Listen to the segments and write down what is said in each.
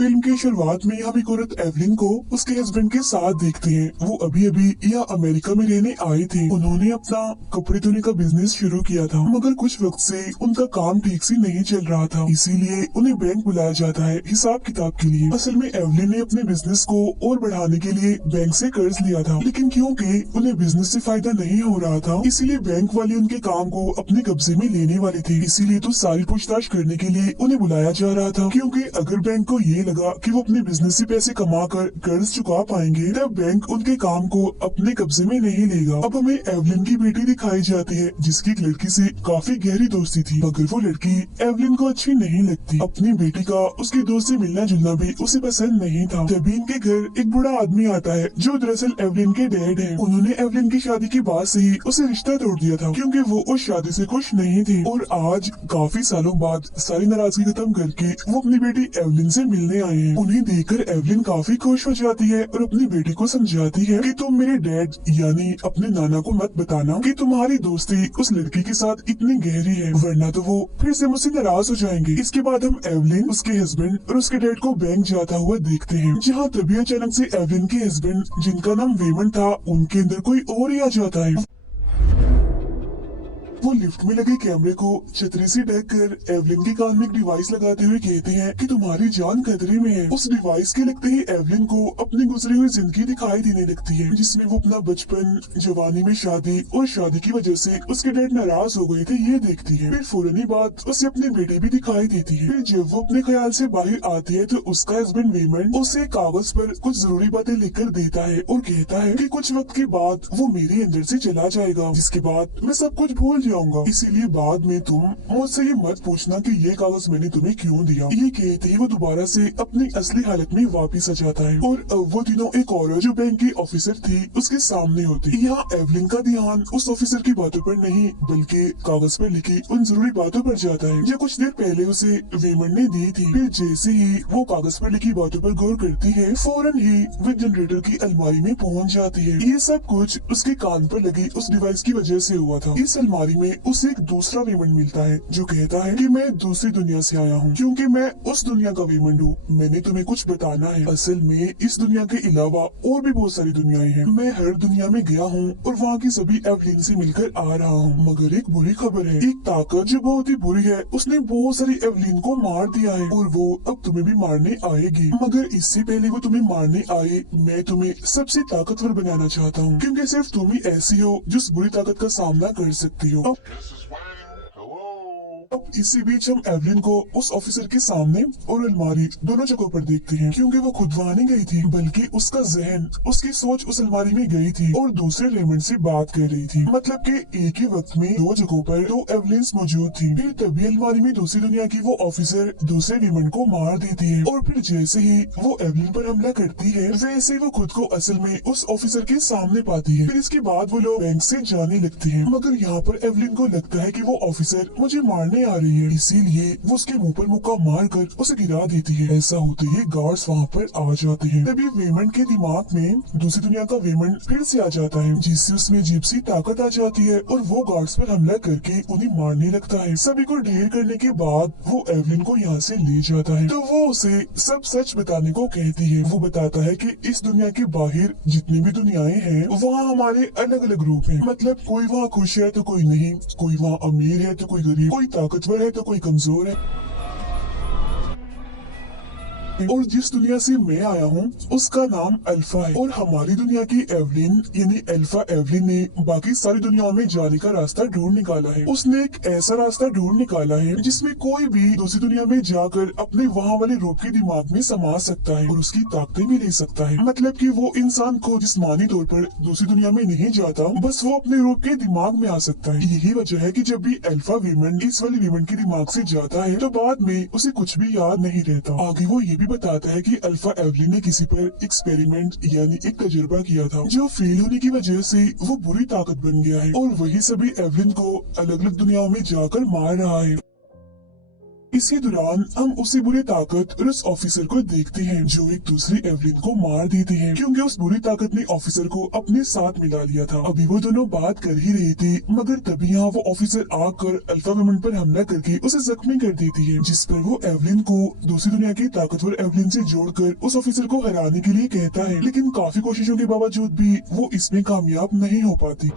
Film की शुरुआत में हम एक औरत एवलिन को उसके हस्बैंड के साथ देखते हैं। वो अभी अभी यहाँ अमेरिका में रहने आए थे। उन्होंने अपना कपड़े धोने का बिजनेस शुरू किया था, मगर कुछ वक्त से उनका काम ठीक से नहीं चल रहा था, इसीलिए उन्हें बैंक बुलाया जाता है हिसाब किताब के लिए। असल में एवलिन ने अपने बिजनेस को और बढ़ाने के लिए बैंक से कर्ज लिया था, लेकिन क्योंकि उन्हें बिजनेस से फायदा नहीं हो रहा था, इसीलिए बैंक वाले उनके काम को अपने कब्जे में लेने वाले थे। इसीलिए तो सारी पूछताछ करने के लिए उन्हें बुलाया जा रहा था, क्योंकि अगर बैंक को ये लगा कि वो अपने बिजनेस से पैसे कमा कर कर्ज चुका पाएंगे, तब बैंक उनके काम को अपने कब्जे में नहीं लेगा। अब हमें एवलिन की बेटी दिखाई जाती है, जिसकी एक लड़की से काफी गहरी दोस्ती थी, मगर वो लड़की एवलिन को अच्छी नहीं लगती। अपनी बेटी का उसके दोस्त से मिलना जुलना भी उसे पसंद नहीं था। तभी इनके घर एक बूढ़ा आदमी आता है, जो दरअसल एवलिन के डैड है। उन्होंने एवलिन की शादी के बाद से ही उसे रिश्ता तोड़ दिया था, क्योंकि वो उस शादी से खुश नहीं थे। और आज काफी सालों बाद सारी नाराजगी खत्म करके वो अपनी बेटी एवलिन से मिलने आए हैं। उन्हें देखकर एवलिन काफी खुश हो जाती है और अपनी बेटी को समझाती है कि तुम मेरे डैड यानी अपने नाना को मत बताना कि तुम्हारी दोस्ती उस लड़की के साथ इतनी गहरी है, वरना तो वो फिर से मुझसे नाराज हो जाएंगे। इसके बाद हम एवलिन, उसके हस्बैंड और उसके डैड को बैंक जाता हुआ देखते हैं, जहाँ तभी अचानक से एवलिन के हस्बैंड, जिनका नाम वेमन था, उनके अंदर कोई और ही आ जाता है। वो लिफ्ट में लगे कैमरे को छतरी से ढक कर एवलिन के कान में एक डिवाइस लगाते हुए कहते हैं कि तुम्हारी जान खतरे में है। उस डिवाइस के लगते ही एवलिन को अपनी गुजरी हुई जिंदगी दिखाई देने लगती है, जिसमें वो अपना बचपन, जवानी में शादी और शादी की वजह से उसके डैड नाराज हो गए थे, ये देखती है। फिर फौरन ही बाद उसे अपनी बेटी भी दिखाई देती है। फिर जब वो अपने ख्याल से बाहर आती है, तो उसका हस्बैंड वेमन उसे कागज पर कुछ जरूरी बातें लिखकर देता है और कहता है कि कुछ वक्त के बाद वो मेरे अंदर से चला जाएगा, जिसके बाद मैं सब कुछ भूल जाऊंगा। इसीलिए बाद में तुम मुझसे ये मत पूछना कि ये कागज मैंने तुम्हें क्यों दिया। ये कहते ही वो दोबारा से अपनी असली हालत में वापस आ जाता है और वो तीनों एक और जो बैंक की ऑफिसर थी उसके सामने होती। यहाँ एवलिन का ध्यान उस ऑफिसर की बातों पर नहीं, बल्कि कागज पर लिखी उन जरूरी बातों पर जाता है, जो कुछ देर पहले उसे वेमन ने दी थी। फिर जैसे ही वो कागज पर लिखी बातों पर गौर करती है, फौरन ही वो जनरेटर की अलमारी में पहुँच जाती है। ये सब कुछ उसके कान पर लगी उस डिवाइस की वजह से हुआ था। इस अलमारी में उसे एक दूसरा वेमन मिलता है, जो कहता है कि मैं दूसरी दुनिया से आया हूँ, क्योंकि मैं उस दुनिया का वेमन हूँ। मैंने तुम्हें कुछ बताना है। असल में इस दुनिया के अलावा और भी बहुत सारी दुनियाएं हैं। मैं हर दुनिया में गया हूँ और वहाँ की सभी एवलिन से मिलकर आ रहा हूँ, मगर एक बुरी खबर है। एक ताकत जो बहुत ही बुरी है, उसने बहुत सारी एवलिन को मार दिया है और वो अब तुम्हें भी मारने आएगी। मगर इससे पहले वो तुम्हें मारने आए, मैं तुम्हें सबसे ताकतवर बनाना चाहता हूँ, क्योंकि सिर्फ तुम ही ऐसी हो जो उस बुरी ताकत का सामना कर सकती हो। अब इसी बीच हम एवलिन को उस ऑफिसर के सामने और अलमारी दोनों जगहों पर देखते हैं, क्योंकि वो खुद वहाँ नहीं गई थी, बल्कि उसका जहन, उसकी सोच उस अलमारी में गई थी और दूसरे रेमंड से बात कर रही थी। मतलब कि एक ही वक्त में दो जगहों पर दो एवलिन्स मौजूद थी। फिर तभी अलमारी में दूसरी दुनिया की वो ऑफिसर दूसरे रेमंड को मार देती है और फिर जैसे ही वो एवलिन पर हमला करती है, वैसे वो खुद को असल में उस ऑफिसर के सामने पाती है। फिर इसके बाद वो लोग बैंक से जाने लगते हैं, मगर यहाँ पर एवलिन को लगता है कि वो ऑफिसर मुझे मारने आ रही है, इसीलिए वो उसके मुंह पर मुक्का मार कर उसे गिरा देती है। ऐसा होते ही गार्ड्स वहाँ पर आ जाते हैं। तभी वेमन के दिमाग में दूसरी दुनिया का वेमन फिर से आ जाता है, जिससे उसमें अजीब सी ताकत आ जाती है और वो गार्ड्स पर हमला करके उन्हें मारने लगता है। सभी को ढेर करने के बाद वो एवलिन को यहाँ से ले जाता है, तो वो उसे सब सच बताने को कहती है। वो बताता है कि इस दुनिया के बाहर जितनी भी दुनियाएं हैं, वहाँ हमारे अलग अलग रूप हैं। मतलब कोई वहाँ खुश है तो कोई नहीं, कोई वहाँ अमीर है तो कोई गरीब, कोई ताकतवर है तो कोई कमजोर है। और जिस दुनिया से मैं आया हूँ उसका नाम अल्फा है, और हमारी दुनिया की एवलिन यानी अल्फा एवलिन ने बाकी सारी दुनियाओं में जाने का रास्ता ढूंढ निकाला है। उसने एक ऐसा रास्ता ढूंढ निकाला है जिसमें कोई भी दूसरी दुनिया में जाकर अपने वहाँ वाले रूप के दिमाग में समा सकता है और उसकी ताकतें भी ले सकता है। मतलब कि वो इंसान को जिस्मानी तौर पर दूसरी दुनिया में नहीं जाता, बस वो अपने रूप के दिमाग में आ सकता है। यही वजह है कि जब भी अल्फा वीमन इस वाले वीमन के दिमाग से जाता है, तो बाद में उसे कुछ भी याद नहीं रहता। आगे वो ये भी बताता है कि अल्फा एवलिन ने किसी पर एक्सपेरिमेंट यानी एक तजुर्बा किया था, जो फेल होने की वजह से वो बुरी ताकत बन गया है और वही सभी एवलिन को अलग अलग दुनियाओं में जाकर मार रहा है। इसी दौरान हम उसी बुरी ताकत और उस ऑफिसर को देखते हैं जो एक दूसरी एवलिन को मार देती है, क्योंकि उस बुरी ताकत ने ऑफिसर को अपने साथ मिला लिया था। अभी वो दोनों बात कर ही रहे थे, मगर तभी यहाँ वो ऑफिसर आकर अल्फा वुमन पर हमला करके उसे जख्मी कर देती है, जिस पर वो एवलिन को दूसरी दुनिया की ताकतवर एवलिन से जोड़कर उस ऑफिसर को हराने के लिए कहता है, लेकिन काफी कोशिशों के बावजूद भी वो इसमें कामयाब नहीं हो पाती।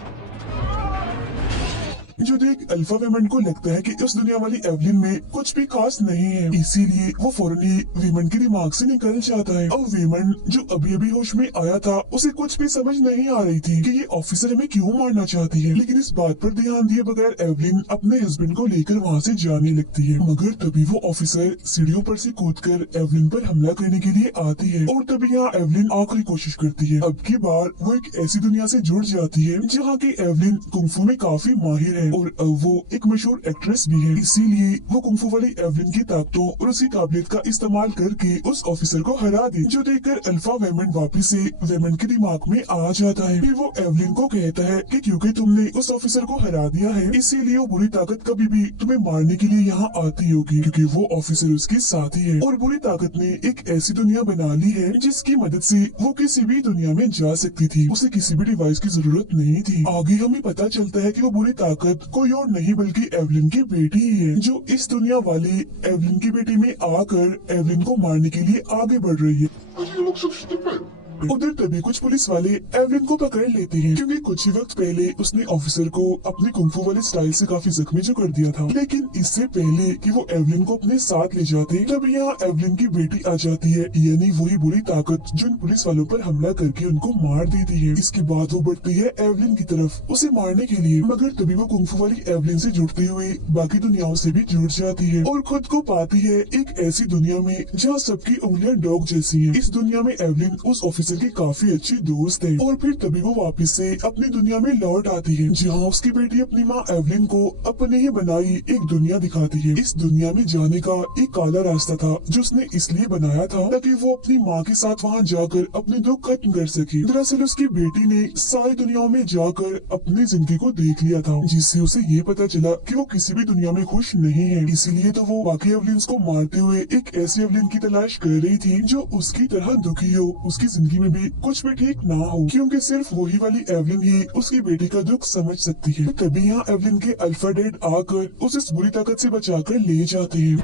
जो देख अल्फा वेमन को लगता है कि उस दुनिया वाली एवलिन में कुछ भी खास नहीं है, इसीलिए वो फौरन ही वेमन के दिमाग से निकल जाता है। और वेमन जो अभी अभी होश में आया था, उसे कुछ भी समझ नहीं आ रही थी कि ये ऑफिसर हमें क्यों मारना चाहती है, लेकिन इस बात पर ध्यान दिए बगैर एवलिन अपने हस्बैंड को लेकर वहाँ से जाने लगती है। मगर तभी वो ऑफिसर सीढ़ियों पर से कूदकर एवलिन पर हमला करने के लिए आती है, और तभी यहाँ एवलिन आखिरी कोशिश करती है। अब की बार वो एक ऐसी दुनिया से जुड़ जाती है जहाँ की एवलिन कुंफू में काफी माहिर है, और अब वो एक मशहूर एक्ट्रेस भी है। इसीलिए वो कुंफू वाली एवलिन की ताकतों और उसकी काबिलियत का इस्तेमाल करके उस ऑफिसर को हरा दे, जो देखकर अल्फा वेमन वापिस से वेमन के दिमाग में आ जाता है। फिर वो एवलिन को कहता है कि क्योंकि तुमने उस ऑफिसर को हरा दिया है, इसीलिए वो बुरी ताकत कभी भी तुम्हें मारने के लिए यहाँ आती होगी, क्योंकि वो ऑफिसर उसके साथी है। और बुरी ताकत ने एक ऐसी दुनिया बना ली है जिसकी मदद से वो किसी भी दुनिया में जा सकती थी, उसे किसी भी डिवाइस की जरूरत नहीं थी। आगे हमें पता चलता है कि वो बुरी ताकत कोई और नहीं बल्कि एवलिन की बेटी ही है, जो इस दुनिया वाली एवलिन की बेटी में आकर एवलिन को मारने के लिए आगे बढ़ रही है। उधर तभी कुछ पुलिस वाले एवलिन को पकड़ लेते हैं, क्योंकि कुछ ही वक्त पहले उसने ऑफिसर को अपने कुंफू वाले स्टाइल से काफी जख्मी जो कर दिया था। लेकिन इससे पहले कि वो एवलिन को अपने साथ ले जाते, तब यहाँ एवलिन की बेटी आ जाती है, यानी वही बुरी ताकत जो इन पुलिस वालों पर हमला करके उनको मार देती है। इसके बाद वो बढ़ती है एवलिन की तरफ उसे मारने के लिए, मगर तभी वो कुंफू वाली एवलिन से जुड़ते हुए बाकी दुनियाओं से भी जुड़ जाती है, और खुद को पाती है एक ऐसी दुनिया में जहाँ सबकी उंगलियां डॉग जैसी है। इस दुनिया में एवलिन उस ऑफिसर की काफी अच्छी दोस्त है, और फिर तभी वो वापस से अपनी दुनिया में लौट आती है, जहाँ उसकी बेटी अपनी माँ एवलिन को अपने ही बनाई एक दुनिया दिखाती है। इस दुनिया में जाने का एक काला रास्ता था जो उसने इसलिए बनाया था ताकि वो अपनी माँ के साथ वहाँ जाकर अपने दुख खत्म कर सके। दरअसल उसकी बेटी ने सारी दुनियाओं में जाकर अपनी जिंदगी को देख लिया था, जिससे उसे ये पता चला कि वो किसी भी दुनिया में खुश नहीं है। इसीलिए तो वो बाकी एवलिन्स को मारते हुए एक ऐसी एवलिन की तलाश कर रही थी जो उसकी तरह दुखी हो, उसकी जिंदगी में भी कुछ भी ठीक ना हो, क्योंकि सिर्फ वही वाली एवलिन ही उसकी बेटी का दुख समझ सकती है। तो तभी यहाँ एवलिन के अल्फा डैड आकर उसे इस बुरी ताकत से बचाकर ले जाते हैं,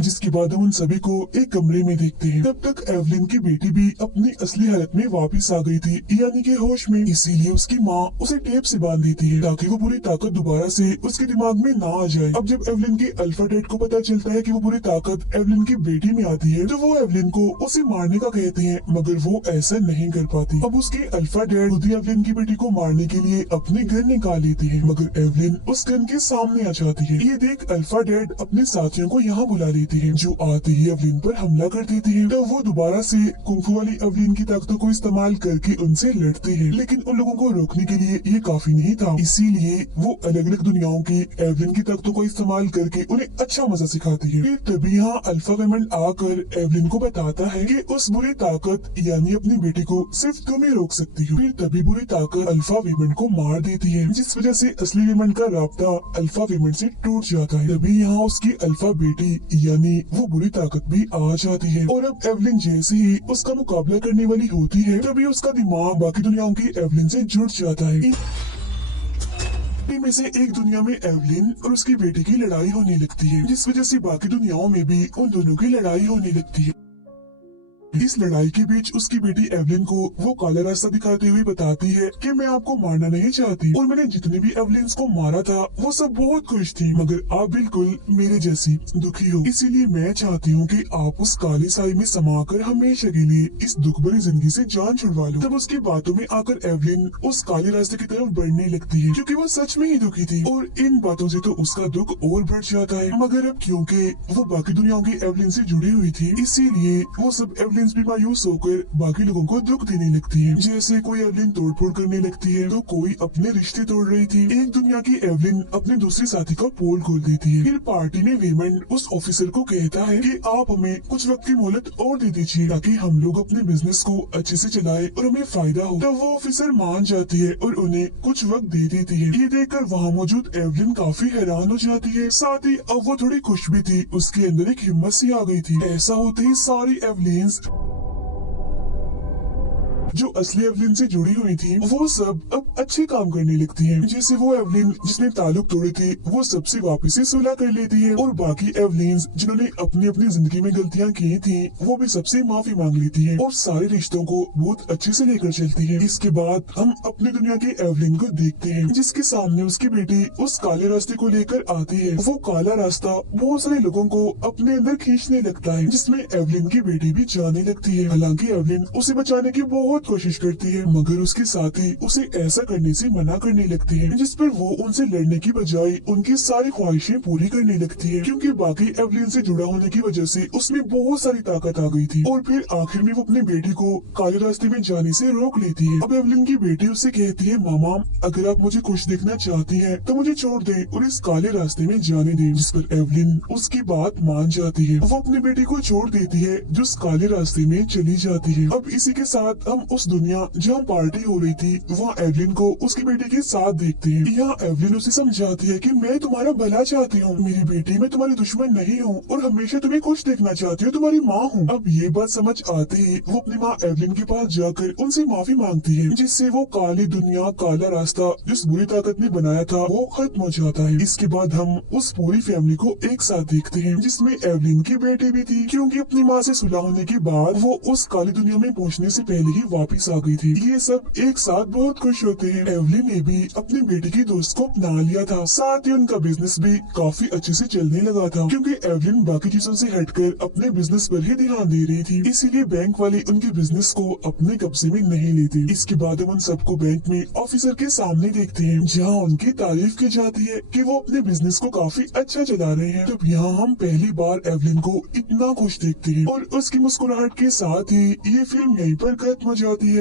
जिसके बाद हम उन सभी को एक कमरे में देखते हैं। तब तक एवलिन की बेटी भी अपनी असली हालत में वापस आ गई थी, यानी कि होश में। इसीलिए उसकी माँ उसे टेप से बांध देती है ताकि वो बुरी ताकत दोबारा से उसके दिमाग में ना आ जाए। अब जब एवलिन के अल्फा डैड को पता चलता है कि वो बुरी ताकत एवलिन की बेटी में आती है, तो वो एवलिन को उसे मारने का कहते हैं, मगर वो ऐसा नहीं कर पाती। अब उसके अल्फा डैड खुद ही एवलिन की बेटी को मारने के लिए अपने घर निकाल लेते हैं, मगर एवलिन उस गन के सामने आ जाती है। ये देख अल्फा डैड अपने साथियों को यहाँ बुला लेते हैं, जो आते ही एवलिन पर हमला कर देते हैं। तो वो दोबारा से कुंफू वाली एवलिन की ताकतों को इस्तेमाल करके उनसे लड़ते हैं, लेकिन उन लोगों को रोकने के लिए ये काफी नहीं था। इसीलिए वो अलग अलग दुनियाओं की एवलिन की ताकतों को इस्तेमाल करके उन्हें अच्छा मजा सिखाती है। फिर तभी यहाँ अल्फा वेमन आकर एवलिन को बताता है कि उस बुरी ताकत यानी अपनी बेटी को सिर्फ तुम ही रोक सकती हो। फिर तभी बुरी ताकत अल्फा वेमन को मार देती है, जिस वजह से असली वेमन का राब्ता अल्फा वेमन से टूट जाता है। तभी यहाँ उसकी अल्फा बेटी यानी वो बुरी ताकत भी आ जाती है, और अब एवलिन जैसे ही उसका मुकाबला करने वाली होती है, तभी उसका दिमाग बाकी दुनियाओं की एवलिन से जुड़ जाता है। में से एक दुनिया में एवलिन और उसकी बेटी की लड़ाई होने लगती है, जिस वजह से बाकी दुनियाओं में भी उन दोनों की लड़ाई होने लगती है। इस लड़ाई के बीच उसकी बेटी एवलिन को वो काला रास्ता दिखाते हुए बताती है कि मैं आपको मारना नहीं चाहती, और मैंने जितने भी एवलिन्स को मारा था वो सब बहुत खुश थी, मगर आप बिल्कुल मेरे जैसी दुखी हो। इसीलिए मैं चाहती हूँ कि आप उस काली साई में समाकर हमेशा के लिए इस दुख भरी जिंदगी से जान छुड़वा लो। तब उसकी बातों में आकर एवलिन उस काले रास्ते की तरफ बढ़ने लगती है, क्योंकि वो सच में ही दुखी थी, और इन बातों से तो उसका दुख और बढ़ जाता है। मगर अब क्योंकि वो बाकी दुनियाओं की एवलिन से जुड़ी हुई थी, इसीलिए वो सब एवलिन एवलिन भी मायूस होकर बाकी लोगों को दुख देने लगती है। जैसे कोई एवलिन तोड़फोड़ करने लगती है तो कोई अपने रिश्ते तोड़ रही थी। एक दुनिया की एवलिन अपने दूसरे साथी का पोल खोल देती है। फिर पार्टी में वेमंड उस ऑफिसर को कहता है कि आप हमें कुछ वक्त की मोहलत और दे दीजिए ताकि हम लोग अपने बिजनेस को अच्छे से चलाए और हमें फायदा हो। तब वो ऑफिसर मान जाती है और उन्हें कुछ वक्त दे देती है। ये देखकर वहाँ मौजूद एवलिन काफी हैरान हो जाती है। साथ ही अब वो थोड़ी खुश भी थी, उसके अंदर एक हिम्मत सी आ गई थी। ऐसा होते ही सारी एवलिन्स जो असली एवलिन से जुड़ी हुई थी वो सब अब अच्छे काम करने लगती हैं। जैसे वो एवलिन जिसने ताल्लुक तोड़े थे वो सबसे वापस से सुलह कर लेती है और बाकी एवलिन्स जिन्होंने अपनी अपनी जिंदगी में गलतियां की थी वो भी सबसे माफी मांग लेती है और सारे रिश्तों को बहुत अच्छे से लेकर चलती है। इसके बाद हम अपनी दुनिया के एवलिन को देखते हैं जिसके सामने उसकी बेटी उस काले रास्ते को लेकर आती है। वो काला रास्ता बहुत सारे लोगों को अपने अंदर खींचने लगता है जिसमें एवलिन की बेटी भी जाने लगती है। हालांकि एवलिन उसे बचाने की बहुत कोशिश करती है मगर उसके साथी उसे ऐसा करने से मना करने लगती है, जिस पर वो उनसे लड़ने की बजाय उनकी सारी ख्वाहिशें पूरी करने लगती है क्योंकि बाकी एवलिन से जुड़ा होने की वजह से उसमें बहुत सारी ताकत आ गई थी। और फिर आखिर में वो अपनी बेटी को काले रास्ते में जाने से रोक लेती है। अब एवलिन की बेटी उससे कहती है, मामा अगर आप मुझे खुश देखना चाहती हैं तो मुझे छोड़ दें और इस काले रास्ते में जाने दें। जिस पर एवलिन उसकी बात मान जाती है। वो अपनी बेटी को छोड़ देती है जो उस काले रास्ते में चली जाती है। अब इसी के साथ हम उस दुनिया जहाँ पार्टी हो रही थी वहाँ एवलिन को उसकी बेटी के साथ देखते हैं। यहाँ एवलिन उसे समझाती है कि मैं तुम्हारा भला चाहती हूँ मेरी बेटी, मैं तुम्हारी दुश्मन नहीं हूँ और हमेशा तुम्हें खुश देखना चाहती हूँ, तुम्हारी माँ हूँ। अब ये बात समझ आते ही वो अपनी माँ एवलिन के पास जाकर उनसे माफी मांगती है जिससे वो काली दुनिया काला रास्ता जिस बुरी ताकत ने बनाया था वो खत्म हो जाता है। इसके बाद हम उस पूरी फैमिली को एक साथ देखते हैं जिसमें एवलिन की बेटी भी थी क्योंकि अपनी माँ से सुलह होने के बाद वो उस काली दुनिया में पहुँचने से पहले ही वापिस आ गई थी। ये सब एक साथ बहुत खुश होते हैं। एवलिन ने भी अपनी बेटी की दोस्त को अपना लिया था, साथ ही उनका बिजनेस भी काफी अच्छे से चलने लगा था क्योंकि एवलिन बाकी चीजों से हटकर अपने बिजनेस पर ही ध्यान दे रही थी। इसीलिए बैंक वाले उनके बिजनेस को अपने कब्जे में नहीं लेते। इसके बाद हम उन सबको बैंक में ऑफिसर के सामने देखते हैं जहाँ उनकी तारीफ की जाती है कि वो अपने बिजनेस को काफी अच्छा चला रहे हैं। तब यहाँ हम पहली बार एवलिन को इतना खुश देखते हैं और उसकी मुस्कुराहट के साथ ही ये फिल्म यहीं पर खत्म हो जाती है।